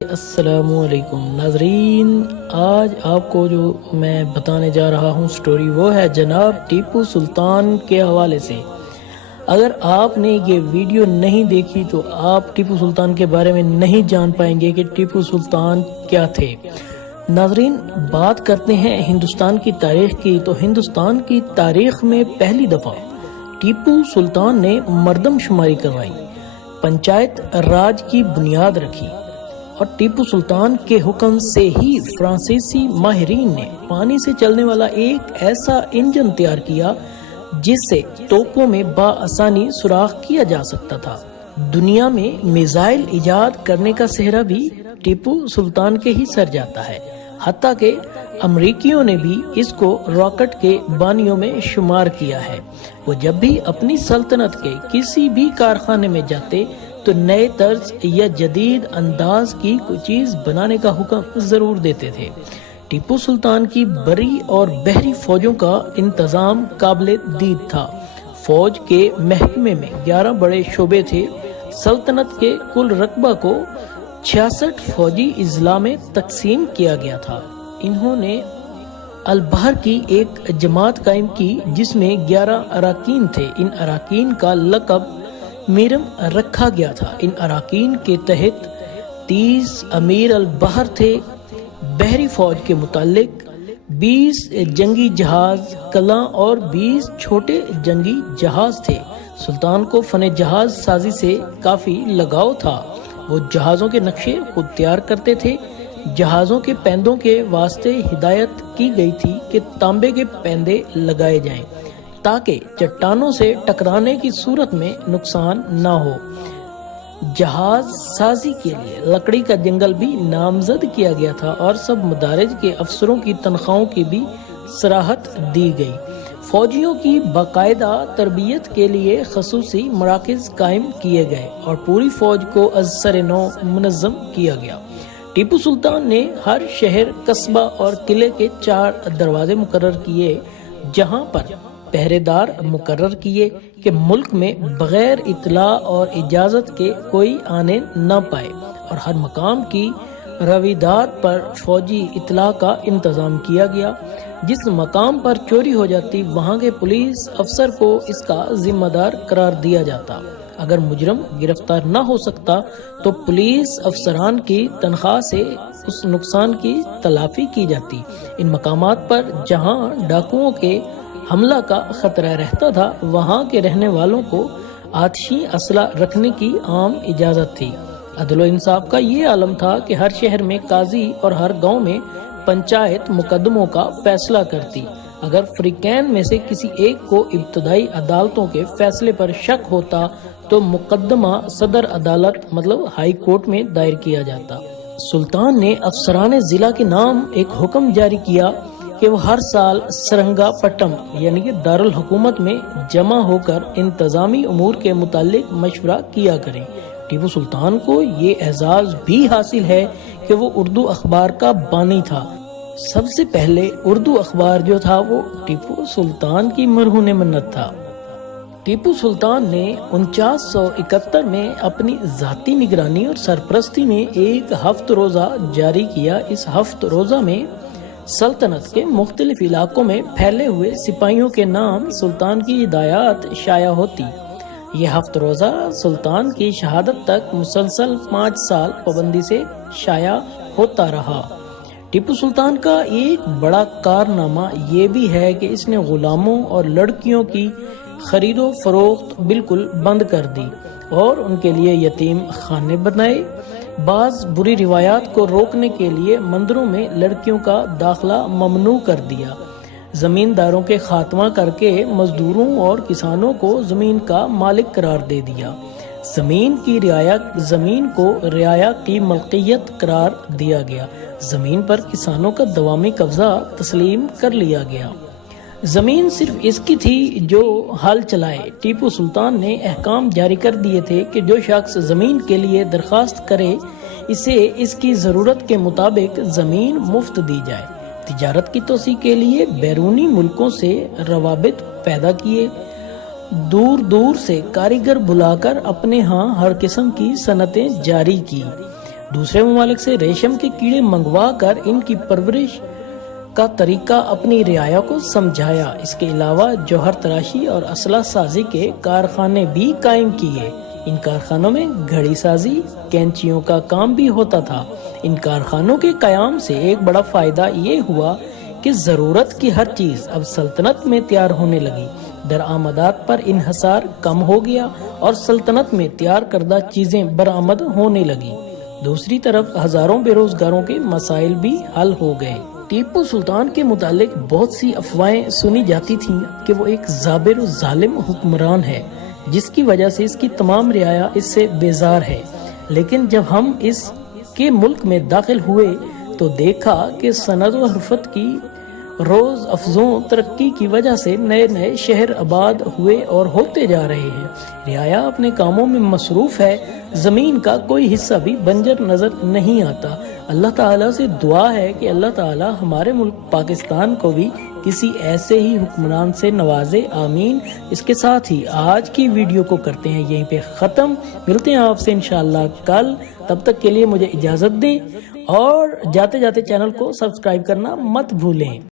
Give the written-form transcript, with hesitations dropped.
السلام علیکم ناظرین، آج آپ کو جو میں بتانے جا رہا ہوں سٹوری وہ ہے جناب ٹیپو سلطان کے حوالے سے۔ اگر آپ نے یہ ویڈیو نہیں دیکھی تو آپ ٹیپو سلطان کے بارے میں نہیں جان پائیں گے کہ ٹیپو سلطان کیا تھے۔ ناظرین، بات کرتے ہیں ہندوستان کی تاریخ کی، تو ہندوستان کی تاریخ میں پہلی دفعہ ٹیپو سلطان نے مردم شماری کروائی، پنچایت راج کی بنیاد رکھی، اور ٹیپو سلطان کے حکم سے ہی فرانسیسی ماہرین نے پانی سے چلنے والا ایک ایسا انجن تیار کیا جس سے توپوں میں بآسانی سوراخ کیا جا سکتا تھا۔ دنیا میں میزائل ایجاد کرنے کا سہرا بھی ٹیپو سلطان کے ہی سر جاتا ہے، حتیٰ کہ امریکیوں نے بھی اس کو راکٹ کے بانیوں میں شمار کیا ہے۔ وہ جب بھی اپنی سلطنت کے کسی بھی کارخانے میں جاتے تو نئے طرز یا جدید انداز کی کوئی چیز بنانے کا حکم ضرور دیتے تھے۔ ٹیپو سلطان کی بری اور بحری فوجوں کا انتظام قابل دید تھا۔ فوج کے محکمے میں 11 بڑے شعبے تھے۔ سلطنت کے کل رقبہ کو 66 فوجی اضلاع میں تقسیم کیا گیا تھا۔ انہوں نے البحر کی ایک جماعت قائم کی جس میں 11 اراکین تھے۔ ان اراکین کا لقب میرم رکھا گیا تھا۔ ان اراکین کے تحت 30 امیر البحر تھے۔ بحری فوج کے متعلق 20 جنگی جہاز کلاں اور 20 چھوٹے جنگی جہاز تھے۔ سلطان کو فن جہاز سازی سے کافی لگاؤ تھا۔ وہ جہازوں کے نقشے خود تیار کرتے تھے۔ جہازوں کے پیندوں کے واسطے ہدایت کی گئی تھی کہ تانبے کے پیندے لگائے جائیں تاکہ چٹانوں سے ٹکرانے کی صورت میں نقصان نہ ہو۔ جہاز سازی کے لیے لکڑی کا جنگل بھی نامزد کیا گیا تھا اور سب مدارج کے افسروں کی تنخواہوں کی بھی صراحت دی گئی۔ فوجیوں کی باقاعدہ تربیت کے لیے خصوصی مراکز قائم کیے گئے اور پوری فوج کو از سر نو منظم کیا گیا۔ ٹیپو سلطان نے ہر شہر، قصبہ اور قلعے کے 4 دروازے مقرر کیے، جہاں پر پہرے دار مقرر کیے کہ ملک میں بغیر اطلاع اور اجازت کے کوئی آنے نہ پائے، اور ہر مقام کی رویداد پر فوجی اطلاع کا انتظام کیا گیا۔ جس مقام پر چوری ہو جاتی وہاں کے پولیس افسر کو اس کا ذمہ دار قرار دیا جاتا۔ اگر مجرم گرفتار نہ ہو سکتا تو پولیس افسران کی تنخواہ سے اس نقصان کی تلافی کی جاتی۔ ان مقامات پر جہاں ڈاکوؤں کے حملہ کا خطرہ رہتا تھا وہاں کے رہنے والوں کو آتشی اسلحہ رکھنے کی عام اجازت تھی۔ عدل و انصاف کا یہ عالم تھا کہ ہر شہر میں قاضی اور ہر گاؤں میں پنچایت مقدموں کا فیصلہ کرتی۔ اگر فریقین میں سے کسی ایک کو ابتدائی عدالتوں کے فیصلے پر شک ہوتا تو مقدمہ صدر عدالت مطلب ہائی کورٹ میں دائر کیا جاتا۔ سلطان نے افسران ضلع کے نام ایک حکم جاری کیا کہ وہ ہر سال سرنگا پٹم یعنی کہ دارالحکومت میں جمع ہو کر انتظامی امور کے متعلق مشورہ کیا کریں۔ ٹیپو سلطان کو یہ اعزاز بھی حاصل ہے کہ وہ اردو اخبار کا بانی تھا۔ سب سے پہلے اردو اخبار جو تھا وہ ٹیپو سلطان کی مرہون منت تھا۔ ٹیپو سلطان نے 4971 میں اپنی ذاتی نگرانی اور سرپرستی میں ایک ہفت روزہ جاری کیا۔ اس ہفت روزہ میں سلطنت کے مختلف علاقوں میں پھیلے ہوئے سپاہیوں کے نام سلطان کی ہدایات شائع ہوتی۔ یہ ہفت روزہ سلطان کی شہادت تک مسلسل 5 سال پابندی سے شائع ہوتا رہا۔ ٹیپو سلطان کا ایک بڑا کارنامہ یہ بھی ہے کہ اس نے غلاموں اور لڑکیوں کی خرید و فروخت بالکل بند کر دی اور ان کے لیے یتیم خانے بنائے۔ بعض بری روایات کو روکنے کے لیے مندروں میں لڑکیوں کا داخلہ ممنوع کر دیا۔ زمینداروں کے خاتمہ کر کے مزدوروں اور کسانوں کو زمین کا مالک قرار دے دیا۔ زمین کو رعایا کی ملکیت قرار دیا گیا۔ زمین پر کسانوں کا دوامی قبضہ تسلیم کر لیا گیا۔ زمین صرف اس کی تھی جو ہل چلائے۔ ٹیپو سلطان نے احکام جاری کر دیے تھے کہ جو شخص زمین کے لیے درخواست کرے اسے اس کی ضرورت کے مطابق زمین مفت دی جائے۔ تجارت کی توسیع کے لیے بیرونی ملکوں سے روابط پیدا کیے۔ دور دور سے کاریگر بلا کر اپنے ہاں ہر قسم کی صنعتیں جاری کی۔ دوسرے ممالک سے ریشم کے کیڑے منگوا کر ان کی پرورش کا طریقہ اپنی رعایا کو سمجھایا۔ اس کے علاوہ جوہر تراشی اور اسلحہ سازی کے کارخانے بھی قائم کیے۔ ان کارخانوں میں گھڑی سازی، کینچیوں کا کام بھی ہوتا تھا۔ ان کارخانوں کے قیام سے ایک بڑا فائدہ یہ ہوا کہ ضرورت کی ہر چیز اب سلطنت میں تیار ہونے لگی۔ درآمدات پر انحصار کم ہو گیا اور سلطنت میں تیار کردہ چیزیں برآمد ہونے لگی۔ دوسری طرف ہزاروں بے روزگاروں کے مسائل بھی حل ہو گئے۔ ٹیپو سلطان کے متعلق بہت سی افواہیں سنی جاتی تھیں کہ وہ ایک جابر و ظالم حکمران ہے، جس کی وجہ سے اس کی تمام رعایا اس سے بیزار ہے۔ لیکن جب ہم اس کے ملک میں داخل ہوئے تو دیکھا کہ صنعت و حرفت کی روز افزوں ترقی کی وجہ سے نئے نئے شہر آباد ہوئے اور ہوتے جا رہے ہیں۔ رعایا اپنے کاموں میں مصروف ہے، زمین کا کوئی حصہ بھی بنجر نظر نہیں آتا۔ اللہ تعالیٰ سے دعا ہے کہ اللہ تعالیٰ ہمارے ملک پاکستان کو بھی کسی ایسے ہی حکمران سے نوازے، آمین۔ اس کے ساتھ ہی آج کی ویڈیو کو کرتے ہیں یہیں پہ ختم۔ ملتے ہیں آپ سے انشاءاللہ کل، تب تک کے لیے مجھے اجازت دیں اور جاتے جاتے چینل کو سبسکرائب کرنا مت بھولیں۔